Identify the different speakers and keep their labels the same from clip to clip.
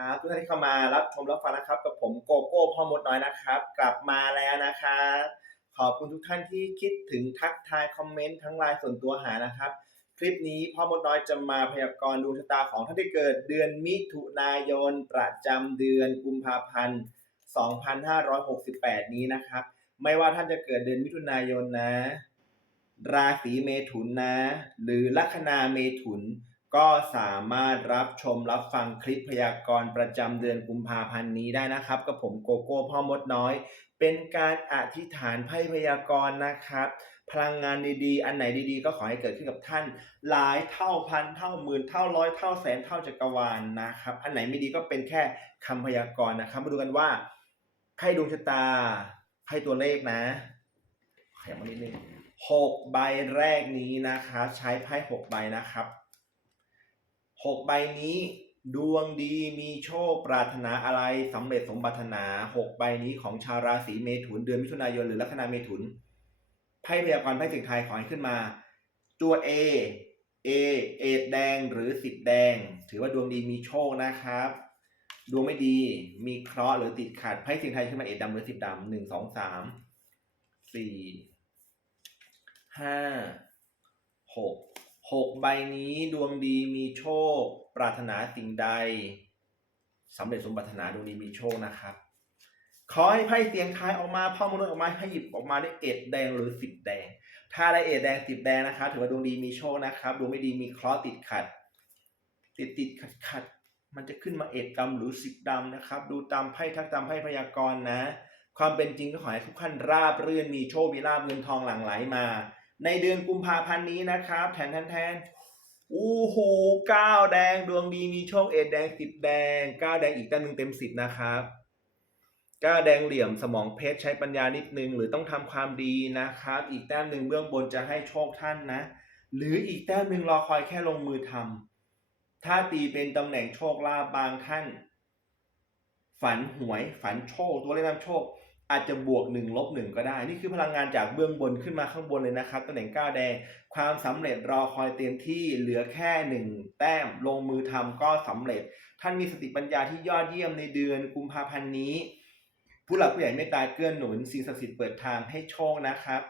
Speaker 1: ครับทุกท่านที่เข้ามารับชมรับฟังนะครับ กับผมโกโก้พ่อมดน้อยนะครับ กลับมาแล้วนะครับขอบคุณทุกท่านที่คิดถึงทักทายคอมเมนต์ทั้งไลน์ส่วนตัวหานะครับ คลิปนี้พ่อมดน้อยจะมาพยากรณ์ดวงชะตาของท่านที่เกิดเดือนมิถุนายนประจำเดือนกุมภาพันธ์ 2568 นี้นะครับ ไม่ว่าท่านจะเกิดเดือนมิถุนายนนะ ราศีเมถุนนะ หรือลัคนาเมถุน ก็สามารถรับชมรับฟังคลิปพยากรณ์ประจำเดือนกุมภาพันธ์นี้ได้นะครับ กับผมโกโก้พ่อมดน้อย เป็นการอธิษฐานไพ่พยากรณ์นะครับ พลังงานดีๆ อันไหนดีๆ ก็ขอให้เกิดขึ้นกับท่าน หลายเท่าพันเท่าหมื่นเท่าร้อยเท่าแสนเท่าจักรวาลนะครับ อันไหนไม่ดีก็เป็นแค่คำพยากรณ์นะครับ มาดูกันว่าไพ่ดวงชะตาไพ่ตัวเลขนะขยับมานิดนึงหกใบแรกนี้นะครับ ใช้ไพ่หกใบนะครับ หกใบนี้ ดวงดีมีโชคปรารถนาอะไรสำเร็จสมปรารถนาหกใบนี้ของชาวราศีเมถุนเดือนมิถุนายนหรือลัคนาเมถุนไพ่พยากรณ์ไพ่เสียงทยขอให้ขึ้นมา ตัว A A เอดแดงหรือสิบแดง ถือว่าดวงดีมีโชคนะครับ ดวงไม่ดีมีเคราะห์หรือติดขัดไพ่เสียงทยขึ้นมาเอดดำหรือสิบดำหนึ่งสองสามสี่ห้าหก หกใบนี้ดวงดีมีโชค ปรารถนาสิ่งใดสำเร็จสมปรารถนาดวงดีมีโชคนะครับ ขอให้ไพ่เสียงทายออกมาพ่อมนุษย์ออกมาให้หยิบออกมาได้เอ็ดแดงหรือสิบแดง ถ้าได้เอ็ดแดงสิบแดงนะครับถือว่าดวงดีมีโชคนะครับดวงไม่ดีมีเคราะห์ติดขัด ติดติดขัดขัดมันจะขึ้นมาเอ็ดดำหรือสิบดำนะครับ ดูตามไพ่ทักตามไพ่พยากรณ์นะ ความเป็นจริงก็ขอให้ทุกท่านราบรื่นมีโชคมีลาบเงินทองหลั่งไหลมา ในเดือนกุมภาพันธ์นี้นะครับ แทนแทนแทนอู้หูเก้าแดงดวงดีมีโชคเอ็ดแดงสิบแดงเก้าแดงอีกแต้มหนึ่งเต็มสิบนะครับเก้าแดงเหลี่ยมสมองเพชรใช้ปัญญานิดนึง หรือต้องทำความดีนะครับ อีกแต้มหนึ่งเบื้องบนจะให้โชคท่านนะ หรืออีกแต้มหนึ่งรอคอยแค่ลงมือทำถ้าตีเป็นตำแหน่งโชคลาภบางท่าน ฝันหวยฝันโชคตัวเลขนำโชค อาจจะบวกหนึ่งลบหนึ่งก็ได้ นี่คือพลังงานจากเบื้องบนขึ้นมาข้างบนเลยนะครับตำแหน่งก้าวแดง ความสำเร็จรอคอยเต็มที่เหลือแค่หนึ่งแต้มลงมือทำก็สำเร็จ ท่านมีสติปัญญาที่ยอดเยี่ยมในเดือนกุมภาพันธ์นี้ ผู้หลักผู้ใหญ่เมตตาเกื้อนหนุน สิ่งศักดิ์สิทธิ์เปิดทางให้โชคนะครับ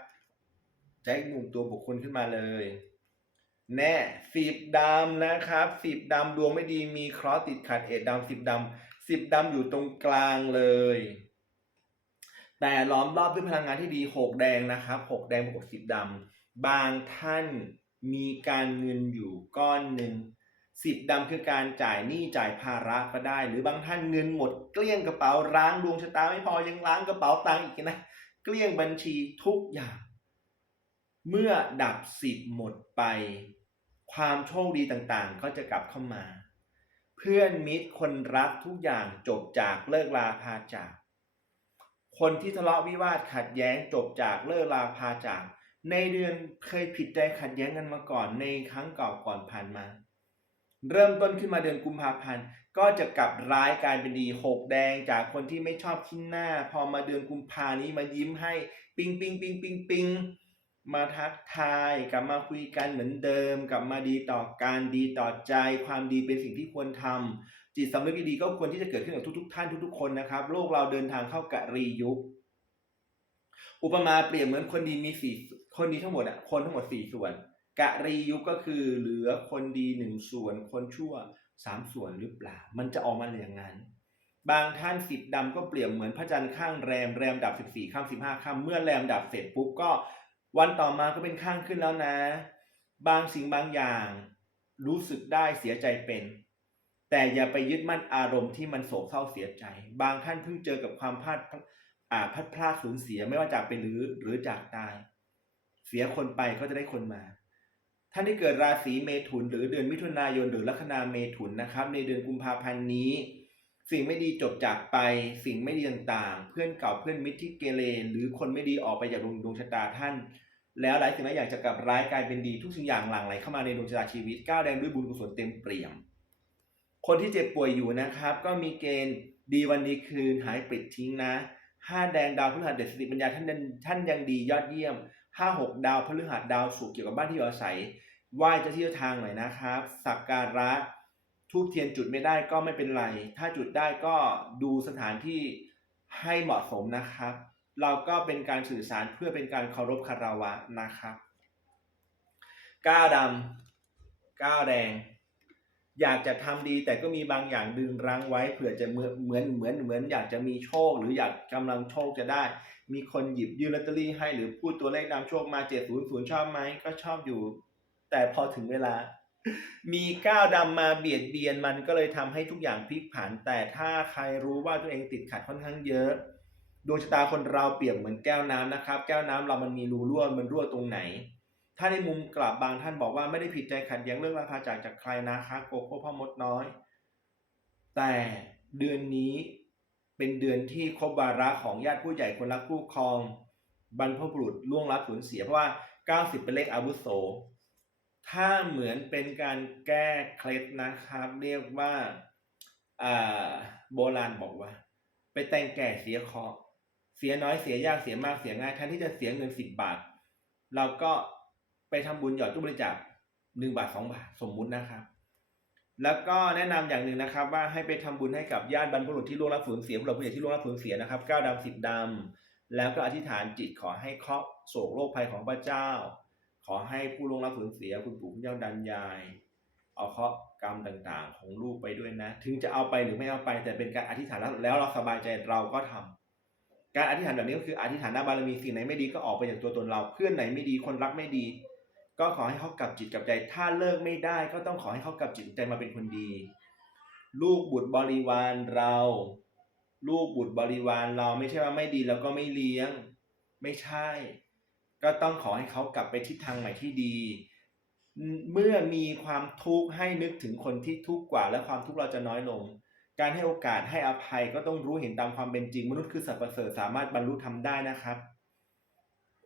Speaker 1: จะให้หนุ่มตัวบุคคลขึ้นมาเลย แน่สิบดำนะครับสิบดำดวงไม่ดีมีคราะห์ติดขัดเอ็ดดำสิบดำสิบดำอยู่ตรงกลางเลย แต่ล้อมรอบด้วยพลังงานที่ดีหกแดงนะครับหกแดงบวกสิบดำบางท่านมีการเงินอยู่ก้อนหนึ่งสิบดำคือการจ่ายหนี้จ่ายภาระก็ได้ หรือบางท่านเงินหมดเกลี้ยงกระเป๋าร้างดวงชะตาไม่พอยังล้างกระเป๋าตังค์อีกนะ เกลี้ยงบัญชีทุกอย่าง เมื่อดับสิบหมดไป ความโชคดีต่างๆ ก็จะกลับเข้ามา เพื่อนมิตรคนรักทุกอย่างจบจากเลิกลาพาจาก คนที่ทะเลาะวิวาทขัดแย้งจบจากเลิกลาพาจาก ในเดือนเคยผิดใจขัดแย้งกันมาก่อนในครั้งเก่าก่อนผ่านมา เริ่มต้นขึ้นมาเดือนกุมภาพันธ์ก็จะกลับร้ายกลายเป็นดีหกแดงจากคนที่ไม่ชอบขี้หน้า พอมาเดือนกุมภานี้มายิ้มให้ปิงปิงปิงปิงปิงมาทักทายกลับมาคุยกันเหมือนเดิม กลับมาดีต่อการดีต่อใจ ความดีเป็นสิ่งที่ควรทำ จิตสำนึกดีๆก็ควรที่จะเกิดขึ้นกับทุกๆ ท่านทุกๆ คนนะครับ โลกเราเดินทางเข้ากะรียุค อุปมาเปรียบเหมือนคนดีมีสี่คนดีทั้งหมดอะคนทั้งหมดสี่ส่วนกะรียุคก็คือเหลือคนดีหนึ่งส่วน คนชั่วสามส่วนหรือเปล่า มันจะออกมาอย่างนั้น บางท่านสิบดำก็เปรียบเหมือนพระจันทร์ข้างแรมแรมดับสิบสี่ข้ามสิบห้าข้ามเมื่อแรมดับเสร็จปุ๊บก็ วันต่อมาก็เป็นข้างขึ้นแล้วนะ บางสิ่งบางอย่าง รู้สึกได้เสียใจเป็น แต่อย่าไปยึดมั่นอารมณ์ที่มันโศกเศร้าเสียใจ บางท่านเพิ่งเจอกับความพลาดอ่าพลาดพลาดสูญเสียไม่ว่าจากเป็นหรือหรือจากตาย เสียคนไปก็จะได้คนมา ท่านที่เกิดราศีเมถุน หรือเดือนมิถุนายนหรือลัคนาเมถุนนะครับ ในเดือนกุมภาพันธ์นี้ สิ่งไม่ดีจบจากไป สิ่งไม่ดีต่างๆ เพื่อนเก่าเพื่อนมิตรที่เกเรหรือคนไม่ดีออกไปจากดวงดวงชะตาท่าน แล้วหลายสิ่งหลายอย่างจะกลับร้ายกลายเป็นดีทุกสิ่งอย่างหลั่งไหลเข้ามาในดวงชะตาชีวิตก้าวแดงด้วยบุญกุศลเต็มเปี่ยม คนที่เจ็บป่วยอยู่นะครับ ก็มีเกณฑ์ดีวันดีคืนหายปลิดทิ้งนะห้าแดงดาวพฤหัสเดชสติปัญญาท่านยังท่านยังดียอดเยี่ยมห้าหกดาวพฤหัสดาวสุขเกี่ยวกับบ้านที่อยู่อาศัยไหว้เจ้าที่เจ้าทางหน่อยนะครับ สักการะทูบเทียนจุดไม่ได้ก็ไม่เป็นไร ถ้าจุดได้ก็ดูสถานที่ให้เหมาะสมนะครับ เราก็เป็นการสื่อสารเพื่อเป็นการเคารพคารวะนะครับก้าวดำก้าวแดง อยากจะทำดีแต่ก็มีบางอย่างดึงรั้งไว้เผื่อจะเหมือนเหมือนเหมือนเหมือน อยากจะมีโชค หรืออยากกำลังโชคจะได้ มีคนหยิบยื่นลอตเตอรี่ให้หรือพูดตัวเลขนำโชคมาเจ็ดศูนย์ศูนย์ชอบไหมก็ชอบอยู่ แต่พอถึงเวลา มีก้าวดำมาเบียดเบียนมันก็เลยทำให้ทุกอย่างพลิกผัน แต่ถ้าใครรู้ว่าตัวเองติดขัดค่อนข้างเยอะดวงชะตาคนเราเปรียบเหมือนแก้วน้ำนะครับ แก้วน้ำเรามันมีรูรั่วมันรั่วตรงไหน ถ้าในมุมกลับบางท่านบอกว่าไม่ได้ผิดใจขัดแย้งเรื่องราคาจากจากใครนะคะโกโก้พ่อมดน้อย แต่เดือนนี้เป็นเดือนที่ครบวาระของญาติผู้ใหญ่คนรักคู่ครอง บรรพบุรุษล่วงลับสูญเสีย เพราะว่า 90 เป็นเลขอาวุโส ถ้าเหมือนเป็นการแก้เคล็ดนะครับ เรียกว่าโบราณบอกว่า ไปแต่งแก่เสียเคราะเสียน้อยเสียยากเสียมากเสียง่ายแทนที่จะเสียเงินสิบบาท เราก็ ไปทำบุญหยอดตู้บริจาคหนึ่งบาทสองบาทสมมุตินะครับ แล้วก็แนะนำอย่างหนึ่งนะครับ ว่าให้ไปทำบุญให้กับญาติบรรพบุรุษที่ล่วงรับสูญเสียผู้หลักผู้ใหญ่ที่ล่วงรับสูญเสียนะครับก้าวดำสิบดำแล้วก็อธิษฐานจิตขอให้เคราะห์โศกโรคภัยของพระเจ้า ขอให้ผู้ล่วงรับสูญเสียคุณปู่คุณย่าดันยายเอาเคราะห์กรรมต่างๆ ของลูกไปด้วยนะ ถึงจะเอาไปหรือไม่เอาไปแต่เป็นการอธิษฐานแล้วแล้วเราสบายใจเราก็ทำการอธิษฐานแบบนี้ก็คืออธิษฐานหน้าบารมีสิ่งไหนไม่ดีก็ออกไปจากตัวตนเรา เพื่อนไหนไม่ดีคนรักไม่ดี ก็ขอให้เขากลับจิตกลับใจ ถ้าเลิกไม่ได้ ก็ต้องขอให้เขากลับจิตใจมาเป็นคนดี ลูกบุตรบริวารเรา ลูกบุตรบริวารเราไม่ใช่ว่าไม่ดีแล้วก็ไม่เลี้ยง ไม่ใช่ ก็ต้องขอให้เขากลับไปทิศทางใหม่ที่ดี เมื่อมีความทุกข์ให้นึกถึงคนที่ทุกข์กว่า และความทุกข์เราจะน้อยลง การให้โอกาสให้อภัยก็ต้องรู้เห็นตามความเป็นจริงมนุษย์คือสัตว์ประเสริฐสามารถบรรลุธรรมได้นะครับ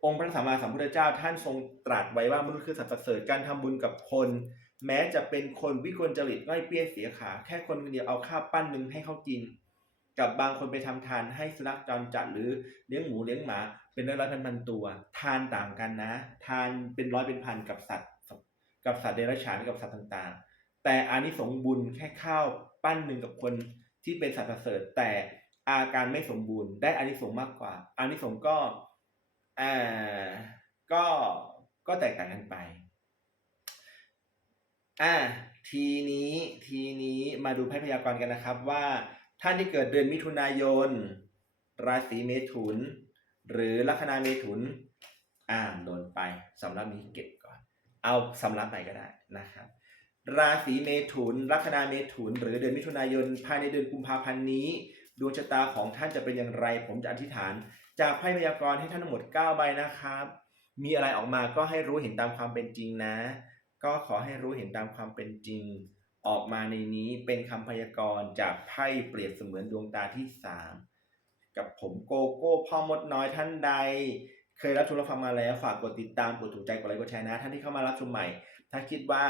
Speaker 1: องค์พระสัมมาสัมพุทธเจ้าท่านทรงตรัสไว้ว่ามนุษย์คือสัตว์ประเสริฐการทำบุญกับคน แม้จะเป็นคนวิกลจริตง่อยเปี้ยเสียขา แค่คนเดียวเอาข้าวปั้นหนึ่งให้เขากิน กับบางคนไปทำทานให้สุนัขจรจัดหรือเลี้ยงหมูเลี้ยงหมาเป็นร้อยร้อยพันพันตัว ทานต่างกันนะ ทานเป็นร้อยเป็นพันกับสัตว์ กับสัตว์เดรัจฉานกับสัตว์ต่างๆ แต่อานิสงส์บุญแค่ข้าวปั้นหนึ่งกับคนที่เป็นสัตว์ประเสริฐแต่อาการไม่สมบูรณ์ได้อานิสงส์มากกว่าอานิสงส์ก็ อ่าก็ก็แตกต่างกันไปอ่าทีนี้ทีนี้มาดูไพ่พยากรณ์กันนะครับว่าท่านที่เกิดเดือนมิถุนายน ราศีเมถุน หรือลัคนาเมถุนอ่าโดนไปสำหรับนี้เก็บก่อน เอาสำรับไหนก็ได้นะครับ ราศีเมถุน ลัคนาเมถุน หรือเดือนมิถุนายนภายในเดือนกุมภาพันธ์นี้ ดวงชะตาของท่านจะเป็นอย่างไร ผมจะอธิษฐาน จากไพ่พยากรณ์ให้ท่านทั้งหมด 9 ใบนะครับ มีอะไรออกมาก็ให้รู้เห็นตามความเป็นจริงนะ ก็ขอให้รู้เห็นตามความเป็นจริง ออกมาในนี้เป็นคำพยากรณ์จากไพ่เปรียบเสมือนดวงตาที่สามกับผมโกโก้พ่อมดน้อยท่านใด เคยรับชมรับฟังมาแล้วฝากกดติดตามกดถูกใจกดไลค์กดแชร์นะ ท่านที่เข้ามารับชมใหม่ ถ้าคิดว่า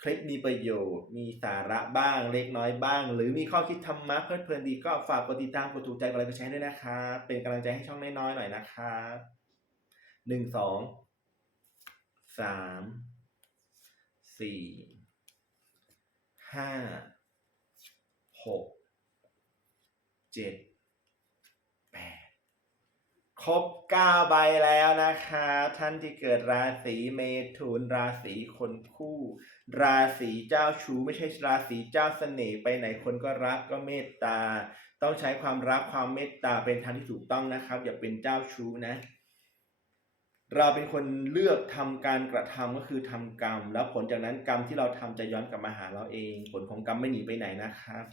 Speaker 1: คลิปมีประโยชน์ มีสาระบ้างเล็กน้อยบ้าง หรือมีข้อคิดธรรมะเพลิดเพลินดีก็ฝากกดติดตามกดถูกใจกดไลค์กดแชร์ด้วยนะครับเป็นกำลังใจให้ช่องน้อยๆหน่อยนะครับหนึ่งสองสามสี่ห้าหกเจ็ดแปด ครบ 9 ใบแล้วนะคะ ท่านที่เกิดราศีเมถุนราศีคนคู่ ราศีเจ้าชู้ไม่ใช่ราศีเจ้าเสน่ห์ไปไหนคนก็รักก็เมตตา ต้องใช้ความรักความเมตตาเป็นทางที่ถูกต้องนะครับ อย่าเป็นเจ้าชู้นะ เราเป็นคนเลือกทำการกระทำก็คือทำกรรม แล้วผลจากนั้นกรรมที่เราทำจะย้อนกลับมาหาเราเอง ผลของกรรมไม่หนีไปไหนนะครับ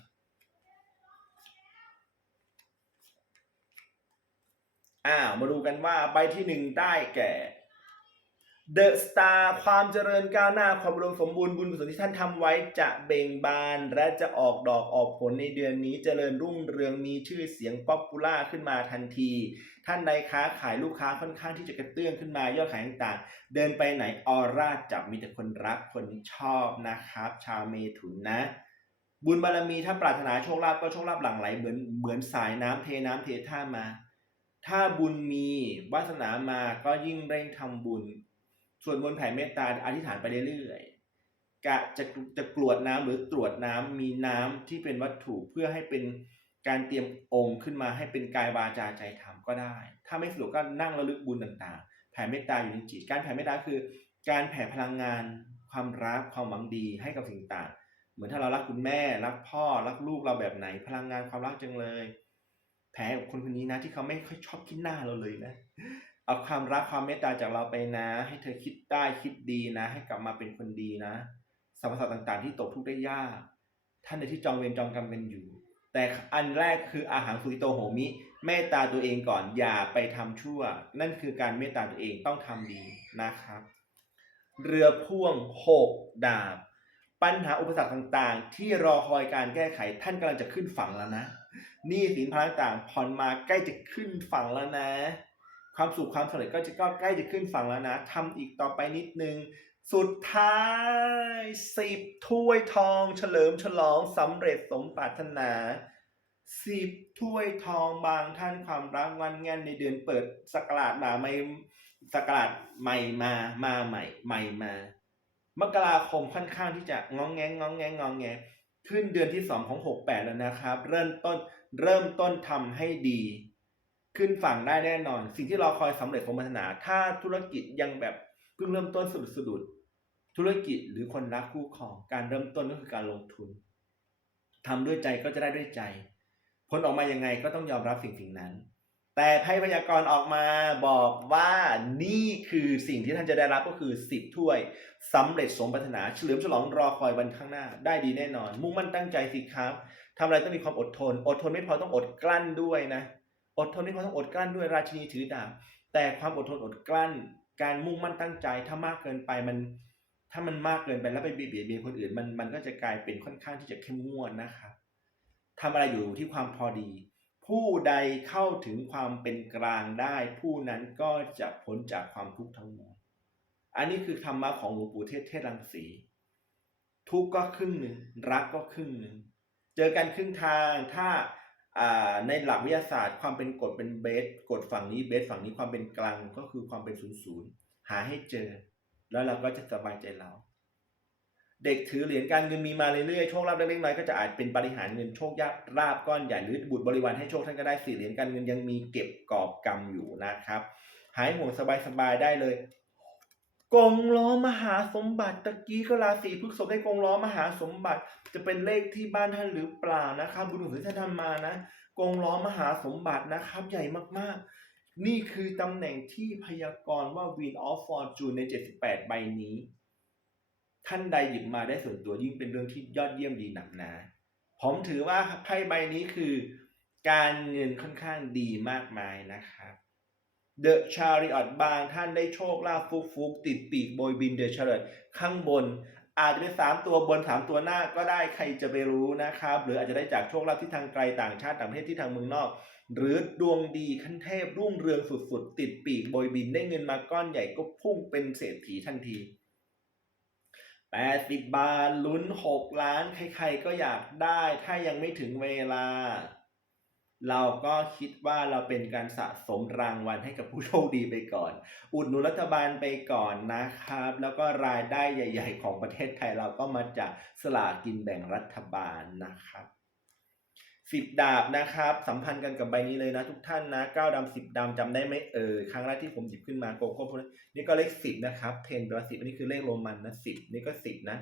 Speaker 1: อ้าวมาดูกันว่าใบที่หนึ่งได้แก่ The Star ความเจริญก้าวหน้าความอุดมสมบูรณ์บุญกุศลที่ท่านทำไว้จะเบ่งบาน และจะออกดอกออกผลในเดือนนี้เจริญรุ่งเรืองมีชื่อเสียงป๊อปปูล่าขึ้นมาทันที ท่านใดค้าขายลูกค้าค่อนข้างที่จะกระเตื้องขึ้นมายอดขายต่างๆ เดินไปไหนออร่าจับมีแต่คนรักคนชอบนะครับ ชาวเมถุนนะ บุญบารมีถ้าปรารถนาโชคลาภก็โชคลาภหลั่งไหลเหมือนเหมือนสายน้ำเทน้ำเทท่ามา ถ้าบุญมีวาสนามาก็ยิ่งเร่งทำบุญ ส่วนบนแผ่เมตตาอธิษฐานไปเรื่อยกะจะจะกรวดน้ำหรือตรวจน้ำมีน้ำที่เป็นวัตถุเพื่อให้เป็นการเตรียมองค์ขึ้นมาให้เป็นกายวาจาใจธรรมก็ได้ ถ้าไม่สะดวกก็นั่งระลึกบุญต่างๆ แผ่เมตตาอยู่ในจิต การแผ่เมตตาคือ การแผ่พลังงาน ความรักความหวังดีให้กับสิ่งต่าง เหมือนถ้าเรารักคุณแม่ รักพ่อ รักลูกเราแบบไหน พลังงานความรักจังเลย แผ่กับคนคนนี้นะ ที่เขาไม่ค่อยชอบคิดหน้าเราเลยนะ เอาความรักความเมตตาจากเราไปนะ ให้เธอคิดได้คิดดีนะ ให้กลับมาเป็นคนดีนะสรรพสัตว์ต่างๆ ที่ตกทุกข์ได้ยาก ท่านในที่จองเวรจองกรรมกันอยู่ แต่อันแรกคืออาหารสุริโตโหมิ เมตตาตัวเองก่อนอย่าไปทำชั่ว นั่นคือการเมตตาตัวเองต้องทำดีนะครับ เรือพ่วงหกดาบ ปัญหาอุปสรรคต่างๆ ที่รอคอยการแก้ไขท่านกำลังจะขึ้นฝั่งแล้วนะ หนี้สินพลังต่างผ่อนมาใกล้จะขึ้นฝั่งแล้วนะ ความสุขความสำเร็จก็จะก็ใกล้จะขึ้นฝั่งแล้วนะทำอีกต่อไปนิดนึง สุดท้ายสิบถ้วยทอง เฉลิมฉลองสำเร็จสมปรารถนาสิบถ้วยทองบางท่านความรักวันงานในเดือนเปิดสกราดมาไม่สกราดใหม่มามาใหม่ใหม่มามกราคมค่อนข้างที่จะงองแงงงองแงงงองแง ขึ้นเดือนที่สองของหกแปดแล้วนะครับ เริ่มต้นเริ่มต้นทำให้ดี ขึ้นฝั่งได้แน่นอน สิ่งที่เราคอยสำเร็จสมปรารถนาถ้าธุรกิจยังแบบเพิ่งเริ่มต้นสะดุดสะดุดธุรกิจหรือคนรักคู่ครองการเริ่มต้นก็คือการลงทุนทำด้วยใจก็จะได้ด้วยใจ ผลออกมายังไงก็ต้องยอมรับสิ่งสิ่งนั้น แต่ไพ่พยากรณ์ออกมาบอกว่านี่คือสิ่งที่ท่านจะได้รับก็คือสิบถ้วยสำเร็จสมปรารถนาเฉลิมฉลองรอคอยวันข้างหน้า ได้ดีแน่นอน มุ่งมั่นตั้งใจสิครับทำอะไรต้องมีความอดทน อดทนไม่พอต้องอดกลั้นด้วยนะ อดทนไม่พอต้องอดกลั้นด้วยราชินีถือดาบแต่ความอดทนอดกลั้น การมุ่งมั่นตั้งใจถ้ามากเกินไปมัน ถ้ามันมากเกินไปแล้วไปเบียดเบียนคนอื่นมันมันก็จะกลายเป็นค่อนข้างที่จะเข้มงวดนะครับทำอะไรอยู่ที่ความพอดี ผู้ใดเข้าถึงความเป็นกลางได้ ผู้นั้นก็จะพ้นจากความทุกข์ทั้งหมดอันนี้คือธรรมะของหลวงปู่เทศเทศรังสีทุกข์ก็ครึ่งหนึ่งรักก็ครึ่งหนึ่งเจอกันครึ่งทางถ้าในหลักวิทยาศาสตร์ความเป็นกฎเป็นเบสกฎฝั่งนี้เบสฝั่งนี้ความเป็นกลางก็คือความเป็นศูนย์ศูนย์หาให้เจอ แล้วเราก็จะสบายใจเรา เด็กถือเหรียญการเงินมีมาเรื่อยๆ โชคลาภเล็กๆน้อยก็จะอาจเป็นบริหารเงินโชคยากราบก้อนใหญ่หรือบุตรบริวารให้โชคท่านก็ได้สี่เหรียญการเงินยังมีเก็บกอบกำอยู่นะครับ หายห่วงสบายๆได้เลยกงล้อมหาสมบัติตะกี้ก็ราศีพฤษภได้กงล้อมหาสมบัติ จะเป็นเลขที่บ้านท่านหรือเปล่านะครับบุญกุศลที่ท่านทำมานะกงล้อมหาสมบัตินะครับ ใหญ่มากๆ นี่คือตำแหน่งที่พยากรณ์ว่า Wheel of Fortune ใน 78 ใบนี้ ท่านใดหยิบมาได้ส่วนตัวยิ่งเป็นเรื่องที่ยอดเยี่ยมดีหนักหนาผมถือว่าไพ่ใบนี้คือ การเงินค่อนข้างดีมากมายนะครับเดอะชาริออตบางท่านได้โชคลาภฟุกฟุกๆติดปีกโบยบินเดอะชาริออข้างบน อาจจะเป็นสามตัวบนสามตัวหน้าก็ได้ใครจะไปรู้นะครับ หรืออาจจะได้จากโชคลาภที่ทางไกลต่างชาติต่างประเทศที่ทางเมืองนอก หรือดวงดีขั้นเทพรุ่งเรืองสุดๆ ติดปีกโบยบินได้เงินมาก้อนใหญ่ก็พุ่งเป็นเศรษฐีทันที 80 บาทลุ้น 6 ล้าน ใครๆก็อยากได้ ถ้ายังไม่ถึงเวลา เราก็คิดว่าเราเป็นการสะสมรางวัลให้กับผู้โชคดีไปก่อน อุดหนุนรัฐบาลไปก่อนนะครับ แล้วก็รายได้ใหญ่ ๆ ของประเทศไทยเราก็มาจากสลากกินแบ่งรัฐบาลนะครับ สิบดาบนะครับ สัมพันธ์กันกับใบนี้เลยนะ ทุกท่านนะเก้าดำสิบดำจำได้ไหมเออครั้งแรกที่ผมหยิบขึ้นมาโกโก้พวกนี้นี่ก็เลขสิบนะครับเทนแปลว่าสิบอันนี้คือเลขโรมันนะสิบนี่ก็สิบนะ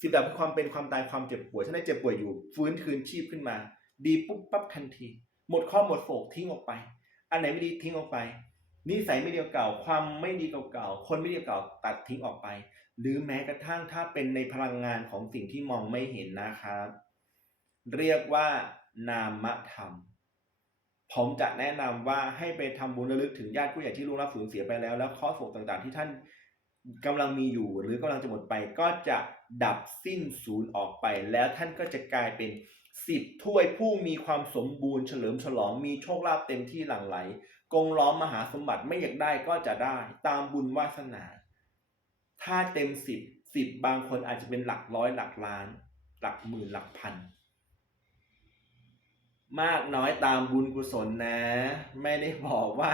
Speaker 1: สิบดาบคือความเป็นความตายความเจ็บป่วยถ้าได้เจ็บป่วยอยู่ ฟื้นคืนชีพขึ้นมา ดีปุ๊บปั๊บทันที หมดข้อหมดโศกทิ้งออกไป อันไหนไม่ดีทิ้งออกไปนิสัยไม่ดีเก่าความไม่ดีเก่าๆคนไม่ดีเก่าตัดทิ้งออกไป หรือแม้กระทั่งถ้าเป็นในพลังงานของสิ่งที่มองไม่เห็นนะครับเรียกว่า นามธรรม ผมจะแนะนำว่าให้ไปทำบุญระลึกถึงญาติผู้ใหญ่ที่ล่วงลับสูญเสียไปแล้ว แล้วข้อโศกต่างๆ ที่ท่านกำลังมีอยู่ หรือกำลังจะหมดไปก็จะดับสิ้นสูญออกไป แล้วท่านก็จะกลายเป็นสิบถ้วยผู้มีความสมบูรณ์เฉลิมฉลองมีโชคลาภเต็มที่หลั่งไหล กงล้อมมหาสมบัติไม่อยากได้ก็จะได้ ตามบุญวาสนา ถ้าเต็มสิบสิบบางคนอาจจะเป็นหลักร้อยหลักล้าน หลักหมื่นหลักพัน มากน้อยตามบุญกุศลนะ ไม่ได้บอกว่า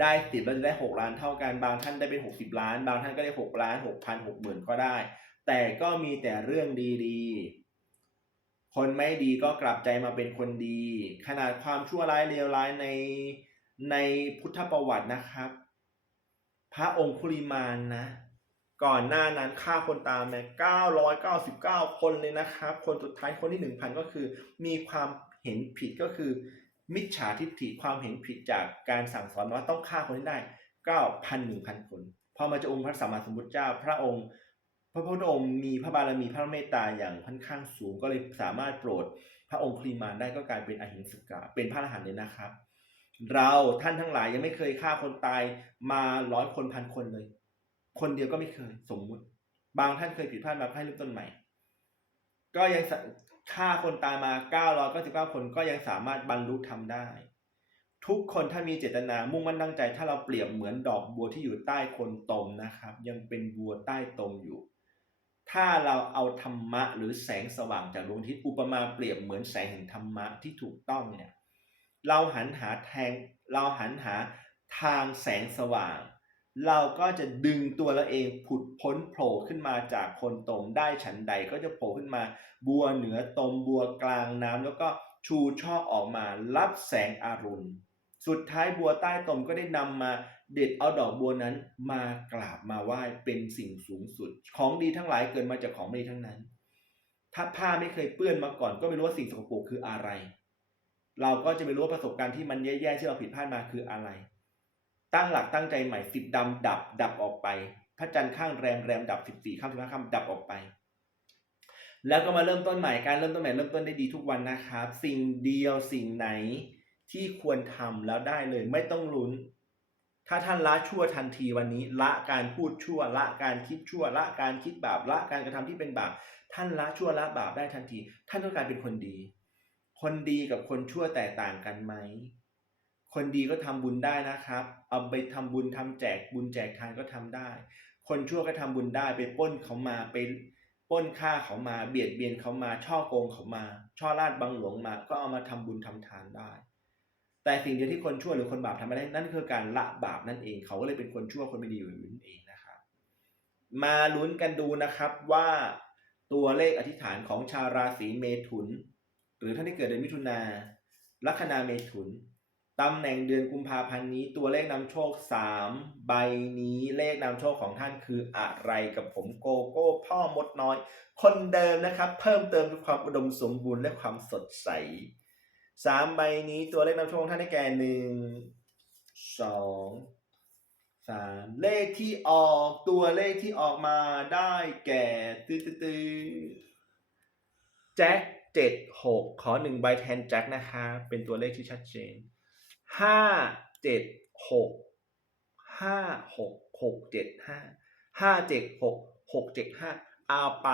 Speaker 1: ได้สิบแล้วจะได้หกล้านเท่ากันบางท่านได้เป็นหกสิบล้าน บางท่านก็ได้หกล้านหกพันหกหมื่นก็ได้ แต่ก็มีแต่เรื่องดีๆ คนไม่ดีก็กลับใจมาเป็นคนดี ขนาดความชั่วร้ายเลวร้ายในในพุทธประวัตินะครับ พระองคุลิมานนะ ก่อนหน้านั้นฆ่าคนตามเนี่ย999 คนเลยนะครับ คนสุดท้ายคนที่ 1,000 ก็คือมีความ เห็นผิดก็คือ มิจฉาทิฏฐิความเห็นผิดจากการสั่งสอนว่าต้องฆ่าคนให้ได้9,000 1,000คนพอมาเจะองค์พระสัมมาสัมพุทธเจ้า พระองค์ พระพุทธองค์มีพระบารมีพระเมตตาอย่างค่อนข้างสูงก็เลยสามารถโปรด พระองค์คลีมานได้ก็กลายเป็นอหิงสกาเป็นพระอรหันต์เลยนะครับ เราท่านทั้งหลายยังไม่เคยฆ่าคนตายมาร้อยคนพันคนเลย คนเดียวก็ไม่เคยสมมุติ บางท่านเคยผิดพลาดมาให้เริ่มต้นใหม่ ก็ยัง ฆ่าคนตายมา 999 คนก็ยังสามารถบรรลุธรรมได้ ทุกคนถ้ามีเจตนามุ่งมั่นตั้งใจ ถ้าเราเปรียบเหมือนดอกบัวที่อยู่ใต้คนตมนะครับ ยังเป็นบัวใต้ตมอยู่ ถ้าเราเอาธรรมะหรือแสงสว่างจากดวงอาทิตย์อุปมาเปรียบเหมือนแสงแห่งธรรมะที่ถูกต้องเนี่ยเราหันหาแทงเราหันหาทางแสงสว่าง เราก็จะดึงตัวเราเองผุดพ้นโผล่ขึ้นมาจากคนตมได้ฉันใดก็จะโผล่ขึ้นมา บัวเหนือตมบัวกลางน้ำแล้วก็ชูช่อออกมารับแสงอารุณ สุดท้ายบัวใต้ตมก็ได้นำมาเด็ดเอาดอกบัวนั้นมากราบมาไหว้เป็นสิ่งสูงสุด ของดีทั้งหลายเกิดมาจากของไม่ดีทั้งนั้น ถ้าผ้าไม่เคยเปื้อนมาก่อน ก็ไม่รู้ว่าสิ่งสกปรกคืออะไร เราก็จะไม่รู้ว่าประสบการณ์ที่มันแย่ๆที่เราผิดพลาดมาคืออะไร ตั้งหลักตั้งใจใหม่สิบดำดับ ดับออกไป พระจันทร์ข้างแรมแรมดับสิบสี่ข้ามสิบห้าข้ามดับออกไป แล้วก็มาเริ่มต้นใหม่การเริ่มต้นใหม่เริ่มต้นได้ดีทุกวันนะครับ สิ่งเดียวสิ่งไหนที่ควรทำแล้วได้เลยไม่ต้องลุ้น ถ้าท่านละชั่วทันทีวันนี้ ละการพูดชั่ว ละการคิดชั่ว ละการคิดบาปละการกระทำที่เป็นบาปท่านละชั่วละบาปได้ทันที ท่านต้องการเป็นคนดี คนดีกับคนชั่วแตกต่างกันไหม คนดีก็ทำบุญได้นะครับ เอาไปทำบุญทำแจกบุญแจกทานก็ทำได้ คนชั่วก็ทำบุญได้ไปป้นเขามาไปป้นฆ่าเขามาเบียดเบียนเขามาช่อโกงเขามา ช่อราดบังหลวงมาก็เอามาทำบุญทำทานได้ แต่สิ่งเดียวที่คนชั่วหรือคนบาปทำไม่ได้นั่นคือการละบาปนั่นเอง เขาก็เลยเป็นคนชั่วคนไม่ดีอยู่นั่นเองนะครับ มาลุ้นกันดูนะครับว่าตัวเลขอธิษฐานของชาวราศีเมถุน หรือท่านที่เกิดเดือนมิถุนาลัคนาเมถุน ตำแหน่งเดือนกุมภาพันธ์นี้ตัวเลขนำโชคสามใบนี้เลขนำโชคของท่านคืออะไรกับผมโกโก้พ่อมดน้อย คนเดิมนะครับ เพิ่มเติมด้วยความอุดมสมบูรณ์และความสดใสสามใบนี้ตัวเลขนำโชคของท่านได้แก่หนึ่งสองสามเลขที่ออกตัวเลขที่ออกมาได้แก่ตื้อตื้อตื้อแจ็คเจ็ดหกขอหนึ่งใบแทนแจ็คนะคะ เป็นตัวเลขที่ชัดเจน ห้าเจ็ดหกห้าหกหกเจ็ดห้าห้าเจ็ดหกหกเจ็ดห้าเอาไป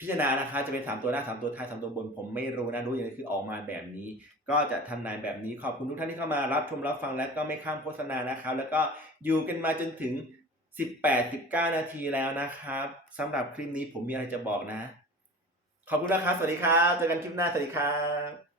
Speaker 1: พิจารณานะคะจะเป็นสามตัวหน้าสามตัวท้ายสามตัวบน ผมไม่รู้นะรู้อย่างนี้คือออกมาแบบนี้ ก็จะทำนายแบบนี้ขอบคุณทุกท่านที่เข้ามารับชมรับฟังและก็ไม่ข้ามโฆษณานะครับ แล้วก็อยู่กันมาจนถึง 18-19 นาทีแล้วนะครับสำหรับคลิปนี้ผมมีอะไรจะบอกนะ ขอบคุณนะครับสวัสดีครับเจอกันคลิปหน้าสวัสดีครับ